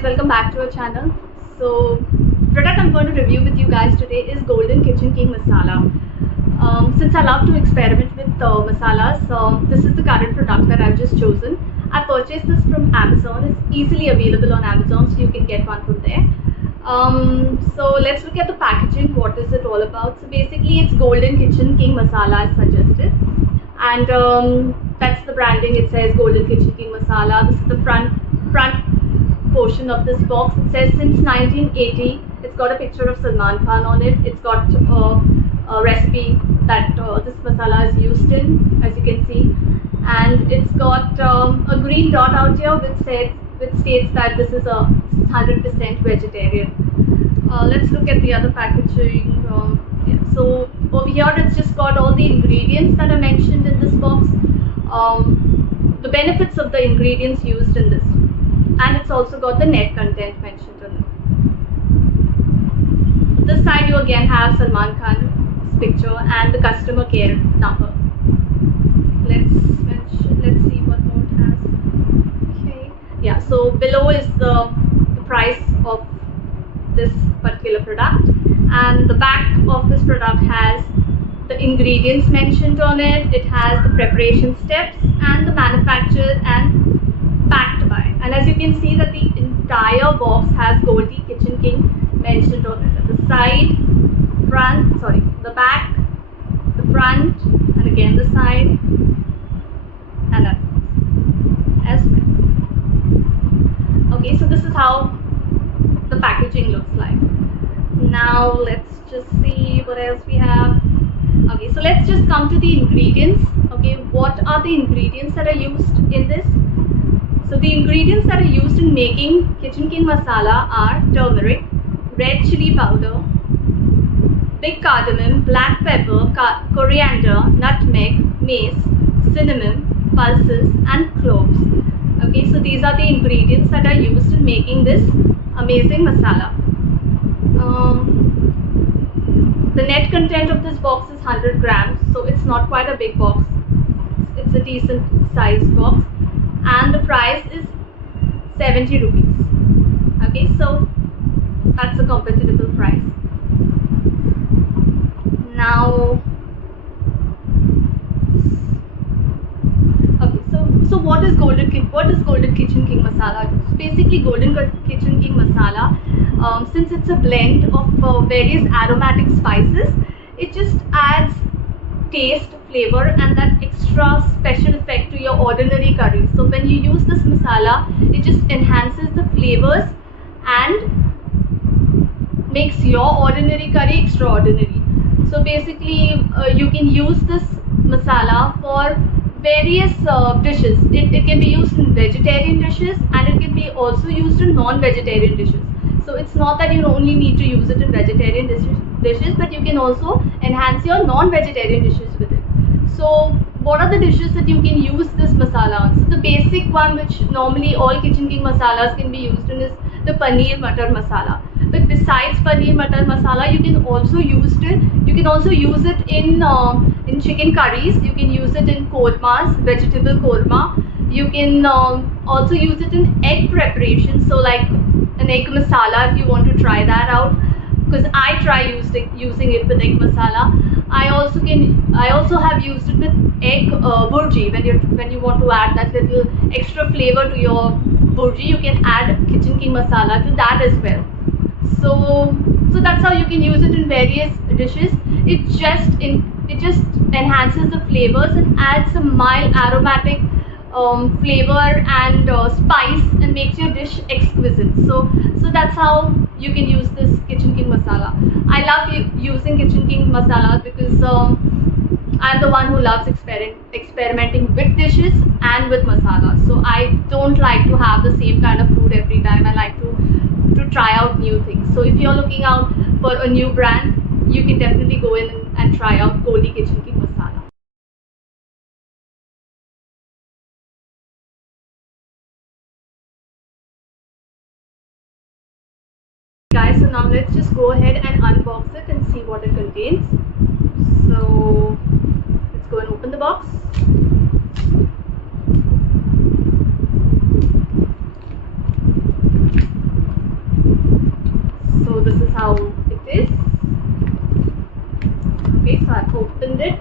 guys, welcome back to our channel. So, product I'm going to review with you guys today is Golden Kitchen King Masala. Since I love to experiment with masalas, this is the current product that I've just chosen. I purchased this from Amazon. It's easily available on Amazon, so you can get one from there. So let's look at the packaging. What is it all about? So basically, it's Golden Kitchen King Masala as suggested, and that's the branding. It says Golden Kitchen King Masala. This is the front portion of this box. It says since 1980. It's got a picture of Salman Khan on it. It's got a recipe that this masala is used in, as you can see, and it's got a green dot out here which states that this is a 100% vegetarian. Let's look at the other packaging. So over here it's just got all the ingredients that are mentioned in this box, the benefits of the ingredients used in this, and it's also got the net content mentioned on it. This side you again have Salman Khan's picture and the customer care number. Let's see what more it has. Okay, yeah, so below is the price of this particular product, and the back of this product has the ingredients mentioned on it. It has the preparation steps and the manufacturer and packed by, and as you can see that the entire box has Golden Kitchen King mentioned on it. The side, the back, the front, and again the side, and that as well. Okay, so this is how the packaging looks like. Now let's just see what else we have. Okay, so let's just come to the ingredients. Okay, what are the ingredients that are used in this? So the ingredients that are used in making Kitchen King Masala are turmeric, red chili powder, big cardamom, black pepper, coriander, nutmeg, mace, cinnamon, pulses, and cloves. Okay, so these are the ingredients that are used in making this amazing masala. The net content of this box is 100 grams, so it's not quite a big box. It's a decent sized box, and the price is 70 rupees. Okay, so that's a competitive price. Now, okay, so what is Golden Kitchen King Masala? So basically, Golden Kitchen King Masala, since it's a blend of various aromatic spices, it just adds taste, flavor, and that extra special effect to your ordinary curry. So when you use this masala, it just enhances the flavors and makes your ordinary curry extraordinary. So basically, you can use this masala for various dishes. It can be used in vegetarian dishes, and it can be also used in non-vegetarian dishes. So it's not that you only need to use it in vegetarian dishes, but you can also enhance your non-vegetarian dishes with it. So what are the dishes that you can use this masala on? So the basic one, which normally all Kitchen King masalas can be used in, is the paneer butter masala. But besides paneer butter masala, you can also use it in chicken curries. You can use it in kormas, vegetable korma. You can also use it in egg preparation. So like an egg masala, if you want to try that out, because I try using it with egg masala. I also have used it with egg burji. When you want to add that little extra flavor to your burji, you can add Kitchen King masala to that as well. So that's how you can use it in various dishes. It just enhances the flavors and adds some mild aromatic flavor and spice, and makes your dish exquisite. So that's how you can use this Kitchen King masala. I love using Kitchen King masala because I'm the one who loves experimenting with dishes and with masala. So I don't like to have the same kind of food every time. I like to try out new things. So if you're looking out for a new brand, you can definitely go in and try out Golden Kitchen King masala. Guys, so now let's just go ahead and unbox it and see what it contains. So let's go and open the box. Okay, so I've opened it.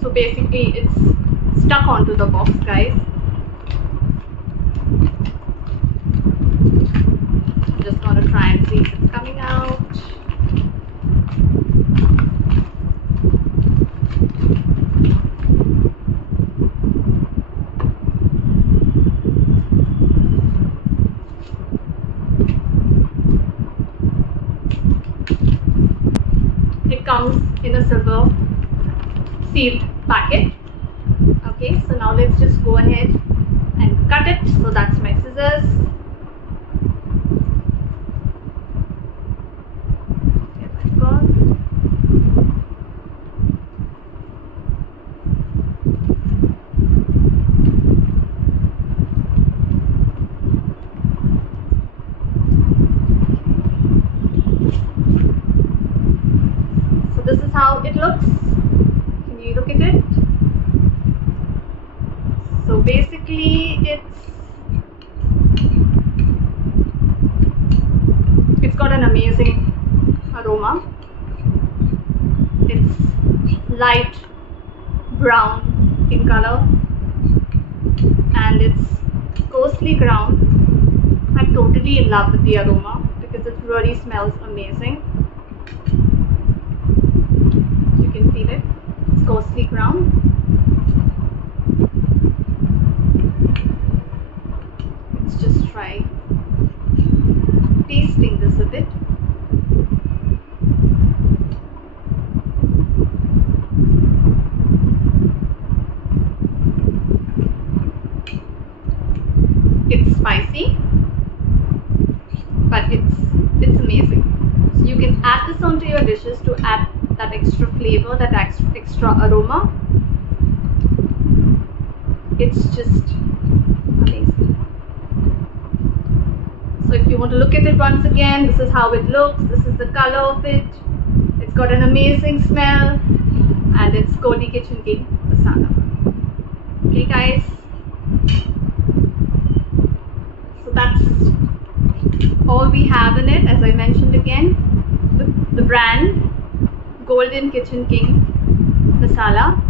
So basically it's stuck onto the box, guys. I'm just gonna try and see if it's coming out. It comes in a silver sealed packet. Okay, so now let's just go ahead and cut it. So that's my scissors. Here that goes. So this is how it looks. Can you look at it? So basically it's got an amazing aroma. It's light brown in color and it's ghostly ground. I'm totally in love with the aroma because it really smells amazing. You can feel it. It's ghostly ground. Let's just try tasting this a bit. It's spicy, but it's amazing. So you can add this onto your dishes to add that extra flavor, that extra aroma. It's just amazing. So if you want to look at it once again, this is how it looks. This is the color of it. It's got an amazing smell, and it's Goldy Kitchen King Masala. Okay, guys. So that's all we have in it. As I mentioned again, the brand Golden Kitchen King Masala.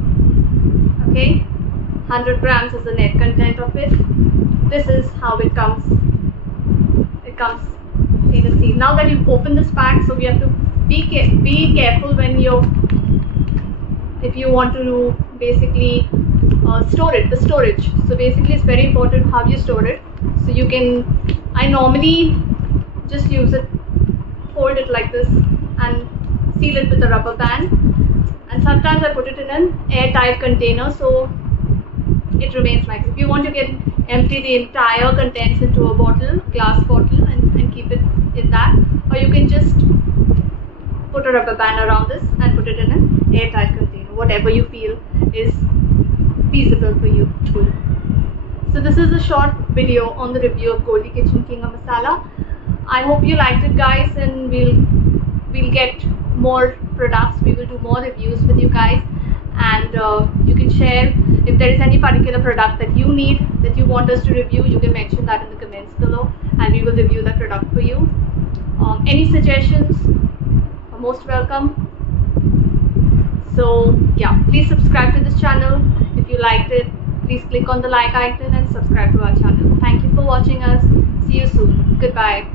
Okay, 100 grams is the net content of it. This is how it comes. It comes in a seal. Now that you've opened this pack, so we have to be careful when if you want to basically store it. The storage. So basically, it's very important how you store it. So you can. I normally just use it, fold it like this, and seal it with a rubber band. And sometimes I put it in an airtight container so it remains like. If you want, you can empty the entire contents into a bottle, glass bottle, and keep it in that, or you can just put a rubber band around this and put it in an airtight container, whatever you feel is feasible for you. So this is a short video on the review of Goldy Kitchen King Masala. I hope you liked it, guys, and we'll get more products. We will do more reviews with you guys, and you can share if there is any particular product that you need, that you want us to review. You can mention that in the comments below, and we will review that product for you. Any suggestions are most welcome. So yeah, please subscribe to this channel. If you liked it, please click on the like icon and subscribe to our channel. Thank you for watching us. See you soon. Goodbye.